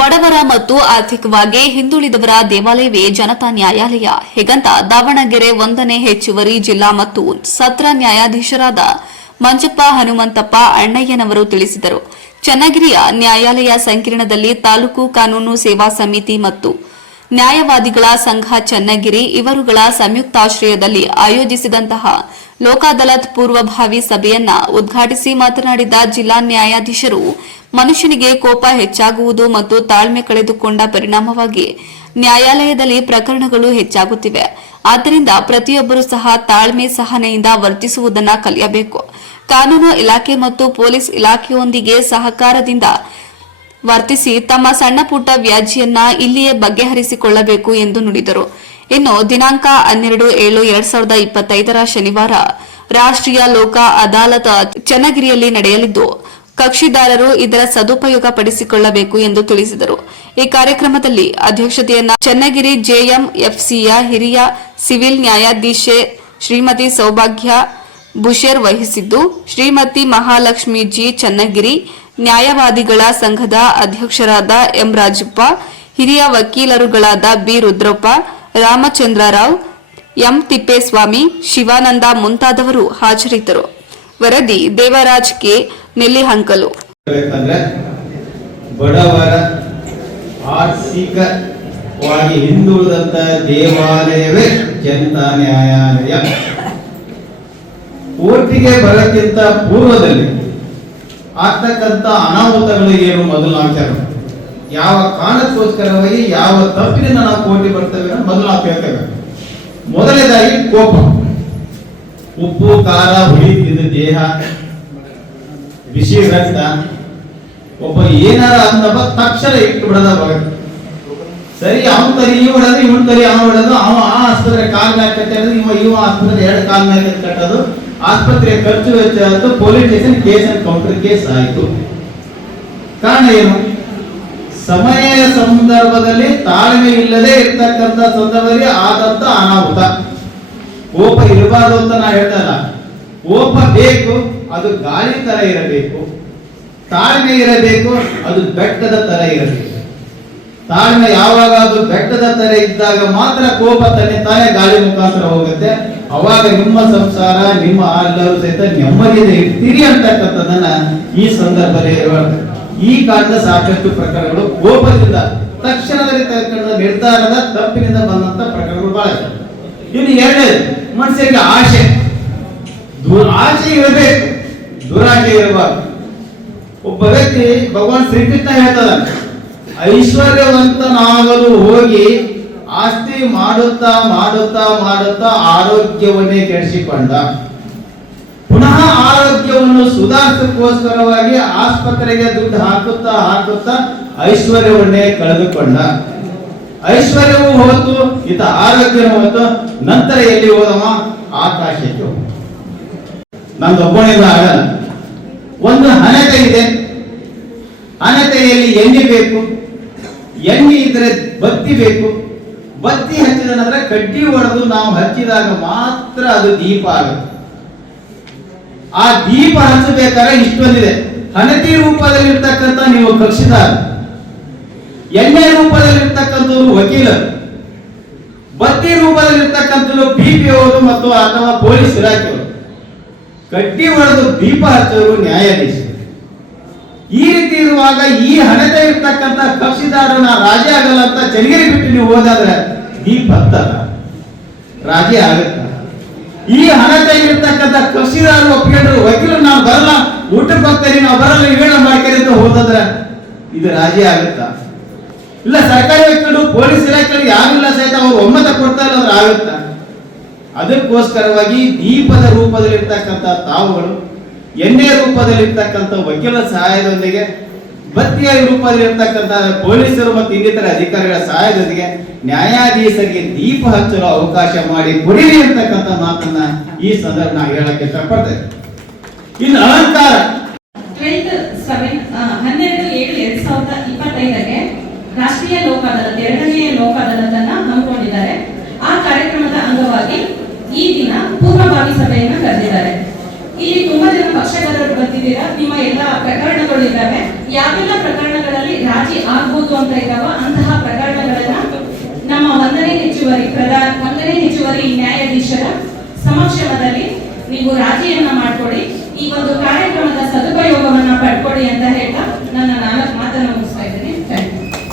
ಬಡವರ ಮತ್ತು ಆರ್ಥಿಕವಾಗಿ ಹಿಂದುಳಿದವರ ದೇವಾಲಯವೇ ಜನತಾ ನ್ಯಾಯಾಲಯ. ಹೀಗಂತ ದಾವಣಗೆರೆ 1ನೇ ಹೆಚ್ಚುವರಿ ಜಿಲ್ಲಾ ಮತ್ತು ಸತ್ರ ನ್ಯಾಯಾಧೀಶರಾದ ಮಂಜಪ್ಪ ಹನುಮಂತಪ್ಪ ಅಣ್ಣಯ್ಯನವರು ತಿಳಿಸಿದರು. ಚನ್ನಗಿರಿಯ ನ್ಯಾಯಾಲಯ ಸಂಕೀರ್ಣದಲ್ಲಿ ತಾಲೂಕು ಕಾನೂನು ಸೇವಾ ಸಮಿತಿ ಮತ್ತು ನ್ಯಾಯವಾದಿಗಳ ಸಂಘ ಚನ್ನಗಿರಿ ಇವರುಗಳ ಸಂಯುಕ್ತಾಶ್ರಯದಲ್ಲಿ ಆಯೋಜಿಸಿದಂತಹ ಲೋಕ ಅದಾಲತ್ ಪೂರ್ವಭಾವಿ ಸಭೆಯನ್ನ ಉದ್ಘಾಟಿಸಿ ಮಾತನಾಡಿದ ಜಿಲ್ಲಾ ನ್ಯಾಯಾಧೀಶರು, ಮನುಷ್ಯನಿಗೆ ಕೋಪ ಹೆಚ್ಚಾಗುವುದು ಮತ್ತು ತಾಳ್ಮೆ ಕಳೆದುಕೊಂಡ ಪರಿಣಾಮವಾಗಿ ನ್ಯಾಯಾಲಯದಲ್ಲಿ ಪ್ರಕರಣಗಳು ಹೆಚ್ಚಾಗುತ್ತಿವೆ. ಆದ್ದರಿಂದ ಪ್ರತಿಯೊಬ್ಬರೂ ಸಹ ತಾಳ್ಮೆ ಸಹನೆಯಿಂದ ವರ್ತಿಸುವುದನ್ನು ಕಲಿಯಬೇಕು. ಕಾನೂನು ಇಲಾಖೆ ಮತ್ತು ಪೊಲೀಸ್ ಇಲಾಖೆಯೊಂದಿಗೆ ಸಹಕಾರದಿಂದ ವರ್ತಿಸಿ ತಮ್ಮ ಸಣ್ಣ ಪುಟ್ಟ ವ್ಯಾಜ್ಯನ್ನ ಇಲ್ಲಿಯೇ ಬಗೆಹರಿಸಿಕೊಳ್ಳಬೇಕು ಎಂದು ನುಡಿದರು. ಇನ್ನು ದಿನಾಂಕ 12/7/2025 ಶನಿವಾರ ರಾಷ್ಟ್ರೀಯ ಲೋಕ ಅದಾಲತ್ ಚನ್ನಗಿರಿಯಲ್ಲಿ ನಡೆಯಲಿದ್ದು, ಕಕ್ಷಿದಾರರು ಇದರ ಸದುಪಯೋಗ ಪಡಿಸಿಕೊಳ್ಳಬೇಕು ಎಂದು ತಿಳಿಸಿದರು. ಈ ಕಾರ್ಯಕ್ರಮದಲ್ಲಿ ಅಧ್ಯಕ್ಷತೆಯನ್ನ ಚನ್ನಗಿರಿ ಜೆಎಂಎಫ್ಸಿಯ ಹಿರಿಯ ಸಿವಿಲ್ ನ್ಯಾಯಾಧೀಶೆ ಶ್ರೀಮತಿ ಸೌಭಾಗ್ಯ ಬುಷೇರ್ ವಹಿಸಿದ್ದು, ಶ್ರೀಮತಿ ಮಹಾಲಕ್ಷ್ಮಿ ಜಿ ಚನ್ನಗಿರಿ, ನ್ಯಾಯವಾದಿಗಳ ಸಂಘದ ಅಧ್ಯಕ್ಷರಾದ ಎಂ ರಾಜಪ್ಪ, ಹಿರಿಯ ವಕೀಲರುಗಳಾದ ಬಿ ರುದ್ರಪ್ಪ, ರಾಮಚಂದ್ರರಾವ್, ಎಂ ತಿಪ್ಪೇಸ್ವಾಮಿ, ಶಿವಾನಂದ ಮುಂತಾದವರು ಹಾಜರಿದ್ದರು. ವರದಿ ದೇವರಾಜ್ ಕೆ, ನೆಲ್ಲಿಹಂಕಲು. ಬಡವರ ಆರ್ಥಿಕವಾಗಿ ಹಿಂದುಳಿದಂತ ದೇವಾಲಯವೇ ಜನತಾ ನ್ಯಾಯಾಲಯ. ಕೋರ್ಟಿಗೆ ಬರೋಕ್ಕಿಂತ ಪೂರ್ವದಲ್ಲಿ ಆಗ್ತಕ್ಕಂಥ ಅನಾಹುತಗಳು ಏನು ಮೊದಲು ಆಚಾರ, ಯಾವ ಕಾರಣಕ್ಕೋಸ್ಕರವಾಗಿ ಯಾವ ತಪ್ಪಿನಿಂದ ನಾವು ಕೋರ್ಟಿಗೆ ಬರ್ತೇವೆ ಮೊದಲು ನಾವು ಕೇಳ್ತೇವೆ. ಮೊದಲನೇದಾಗಿ ಕೋಪ, ಉಪ್ಪು ಖಾರ ಹುಳಿ ತಿಂದ ದೇಹ, ಬಿಸಿ ರಕ್ತ, ಒಬ್ಬ ಏನಾರ ಅಂದಪ್ಪ ತಕ್ಷಣ ಇಟ್ಟು ಬಿಡದ ಬರುತ್ತೆ. ಸರಿ, ಅವನ್ ತರಿ ಇವ್ ಹೊಡೋದು, ಇವನ್ ತರಿ ಅವ ಹೊಡೋದು, ಅವ ಆ ಆಸ್ಪತ್ರೆ ಕಾಲ್ ಮ್ಯಾಕ್ ಕಟ್ಟೋದು, ಇವ ಆಸ್ಪತ್ರೆ 2 ಕಾಲ್ ಮ್ಯಾಕ್ ಕಟ್ಟೋದು, ಆಸ್ಪತ್ರೆ ಖರ್ಚು ವೆಚ್ಚ ಆಯ್ತು, police station case and counter case ಆಯಿತು. ಕಾರಣ ಏನು? ಸಮಯ ಸಂದರ್ಭದಲ್ಲಿ ತಾಳ್ಮೆ ಇಲ್ಲದೆ ಇರ್ತಕ್ಕಂಥ ಸಂದರ್ಭದಲ್ಲಿ ಆದಂತ ಅನಾಹುತ. ಕೋಪ ಇರಬಾರ್ದು ಅಂತ ನಾ ಹೇಳ್ತಲ್ಲ, ಕೋಪ ಬೇಕು, ಅದು ಗಾಳಿ ತರ ಇರಬೇಕು. ತಾಳ್ಮೆ ಇರಬೇಕು, ಅದು ಬೆಟ್ಟದ ತರ ಇರಬೇಕು. ತಾಳ್ಮೆ ಯಾವಾಗ ಅದು ಬೆಟ್ಟದ ತರ ಇದ್ದಾಗ ಮಾತ್ರ ಕೋಪ ತಾನೇ ಗಾಳಿ ಮುಖಾಂತರ ಹೋಗುತ್ತೆ. ಅವಾಗ ನಿಮ್ಮ ಸಂಸಾರ, ನಿಮ್ಮ ಎಲ್ಲರೂ ಸಹಿತ ನೆಮ್ಮದಿಯಿಂದ ಇರ್ತೀರಿ ಅಂತಕ್ಕಂಥದ್ದನ್ನ ಈ ಸಂದರ್ಭದಲ್ಲಿ ಈ ಕಾರಣದ ಸಾಕಷ್ಟು ಪ್ರಕರಣಗಳು ಕೋಪದಿಂದ ತಕ್ಷಣದಲ್ಲಿ ತೆಗೆದುಕೊಂಡ ನಿರ್ಧಾರದ ತಪ್ಪಿನಿಂದ ಬಂದಂತ ಪ್ರಕರಣಗಳು ಬಹಳ. ಇನ್ನು ಎರಡನೇದು, ಮನುಷ್ಯರಿಗೆ ಆಶೆ, ಆಶೆ ಇರಬೇಕು, ದುರಾಶೆ ಇರಬಾರ್ದು. ಒಬ್ಬ ವ್ಯಕ್ತಿ ಭಗವಾನ್ ಶ್ರೀಕೃಷ್ಣ ಹೇಳ್ತದ, ಐಶ್ವರ್ಯವಂತನಾಗಲು ಹೋಗಿ ಆಸ್ತಿ ಮಾಡುತ್ತಾ ಮಾಡುತ್ತಾ ಮಾಡುತ್ತಾ ಆರೋಗ್ಯವನ್ನೇ ಕೆಡಿಸಿಕೊಂಡ. ಪುನಃ ಆರೋಗ್ಯವನ್ನು ಸುಧಾರಿಸಕ್ಕೋಸ್ಕರವಾಗಿ ಆಸ್ಪತ್ರೆಗೆ ದುಡ್ಡು ಹಾಕುತ್ತಾ ಹಾಕುತ್ತಾ ಐಶ್ವರ್ಯವನ್ನೇ ಕಳೆದುಕೊಂಡ. ಐಶ್ವರ್ಯವೂ ಹೋತು, ಈತ ಆರೋಗ್ಯವೂ ಹೋತು. ನಂತರ ಎಲ್ಲಿ ಹೋದವ? ಆಕಾಶಕ್ಕೆ ಹೋದ. ನಂದೊಬ್ಬನಿಂದ ಆಗಲ್ಲ. ಒಂದು ಹಣತೆ ಇದೆ, ಹಣತೆಯಲ್ಲಿ ಎಣ್ಣೆ ಬೇಕು, ಎಣ್ಣೆ ಇದ್ರೆ ಬತ್ತಿ ಬೇಕು, ಬತ್ತಿ ಹಚ್ಚಿದ ನಂತರ ಕಡ್ಡಿ ಹೊಡೆದು ನಾವು ಹಚ್ಚಿದಾಗ ಮಾತ್ರ ಅದು ದೀಪ ಆಗುತ್ತೆ. ಆ ದೀಪ ಹಚ್ಚಬೇಕಾದ್ರೆ ಇಷ್ಟೊಂದಿದೆ. ಹಣತಿ ರೂಪದಲ್ಲಿ ಇರ್ತಕ್ಕಂಥ ನೀವು ಕಕ್ಷಿದಾರ, ಎಣ್ಣೆ ರೂಪದಲ್ಲಿ ಇರ್ತಕ್ಕಂಥವ್ರು ವಕೀಲರು, ಬತ್ತಿ ರೂಪದಲ್ಲಿ ಇರ್ತಕ್ಕಂಥವ್ರು BPO ಮತ್ತು ಅಥವಾ ಪೊಲೀಸ್ ಇಲಾಖೆಯವರು, ಕಡ್ಡಿ ಹೊಡೆದು ದೀಪ ಹಚ್ಚೋರು ನ್ಯಾಯಾಧೀಶರು. ಈ ರೀತಿ ಇರುವಾಗ ಈ ಹಣತೆ ಇರ್ತಕ್ಕಂಥ ಕಕ್ಷಿದಾರನ ರಾಜಿ ಆಗಲ್ಲ ಅಂತ ಚನ್ನಗಿರಿ ಬಿಟ್ಟು ನೀವು ಹೋದಾದ್ರೆ ದೀಪ ಹತ್ತಲ್ಲ, ರಾಜಿ ಆಗುತ್ತ. ಈ ಹಣತೆ ಇರ್ತಕ್ಕಂಥ ಕಕ್ಷಿದಾರರು ಒಪ್ಪಿಕೊಂಡ್ರು, ವಕೀಲರು ನಾವು ಬರಲ್ಲ, ಊಟಕ್ಕೆ ಹೋಗ್ತೇನೆ, ನಾವು ಬರಲ್ಲ, ಇವೇಳ ಮಾಡ್ಕರಿ ಅಂತ ಹೋದಾದ್ರೆ ಇದು ರಾಜಿ ಆಗುತ್ತಾ? ಇಲ್ಲ, ಸರ್ಕಾರಿ ವಕೀಲರು ಪೊಲೀಸ್ ಇಲಾಖೆ ಯಾರಿಲ್ಲ ಸಹಿತ ಅವರು ಒಮ್ಮತ ಕೊಡ್ತಾ ಇಲ್ಲ ಅಂದ್ರೆ ಆಗುತ್ತಾ? ಅದಕ್ಕೋಸ್ಕರವಾಗಿ ದೀಪದ ರೂಪದಲ್ಲಿರ್ತಕ್ಕಂಥ ತಾವುಗಳು, ಎಣ್ಣೆ ರೂಪದಲ್ಲಿರ್ತಕ್ಕಂಥ ವಕೀಲರ ಸಹಾಯದೊಂದಿಗೆ, ಬತ್ತಿಯ ರೂಪದಲ್ಲಿರ್ತಕ್ಕಂಥ ಪೊಲೀಸರು ಮತ್ತು ಇನ್ನಿತರ ಅಧಿಕಾರಿಗಳ ಸಹಾಯದೊಂದಿಗೆ ನ್ಯಾಯಾಧೀಶರಿಗೆ ದೀಪ ಹಚ್ಚಲು ಅವಕಾಶ ಮಾಡಿ ಕೊಡಿರಿ ಅಂತಕ್ಕಂಥ ಮಾತನ್ನ ಈ ಸಂದರ್ಭ ನಾವು ಹೇಳಕ್ಕೆ ಇಷ್ಟಪಡ್ತೇವೆ. ಇನ್ನು ಅಲಂಕಾರ 12/7/2025 ರಾಷ್ಟ್ರೀಯ ಲೋಕ ಅದಾಲತ್ 2ನೇ ಲೋಕ ಅದಾಲತ್ ಅನ್ನು ಹಮ್ಮಿಕೊಂಡಿದ್ದಾರೆ. ಆ ಕಾರ್ಯಕ್ರಮದ ಅಂಗವಾಗಿ ಈ ದಿನ ಪೂರ್ವಭಾವಿ ಸಭೆಯನ್ನು ಕರೆದಿದ್ದಾರೆ. ಇಲ್ಲಿ ತುಂಬಾ ಜನ ಪಕ್ಷಗಾರರು ಬಂದಿದ್ದೀರಾ. ನಿಮ್ಮ ಎಲ್ಲ ಪ್ರಕರಣಗಳು ಇದ್ದಾವೆ. ಯಾವೆಲ್ಲ ಪ್ರಕರಣಗಳಲ್ಲಿ ರಾಜಿ ಆಗ್ಬೋದು ಅಂತ ಇದ್ದಾವ ಅಂತಹ ಪ್ರಕರಣಗಳನ್ನ ನಮ್ಮ ಒಂದನೇ ಹೆಚ್ಚುವರಿ ನ್ಯಾಯಾಧೀಶರ ಸಮಕ್ಷಮದಲ್ಲಿ ನೀವು ರಾಜಿಯನ್ನ ಮಾಡಿಕೊಡಿ, ಈ ಒಂದು ಕಾರ್ಯಕ್ರಮದ ಸದುಪಯೋಗವನ್ನ ಪಡ್ಕೊಡಿ ಅಂತ ಹೇಳಿ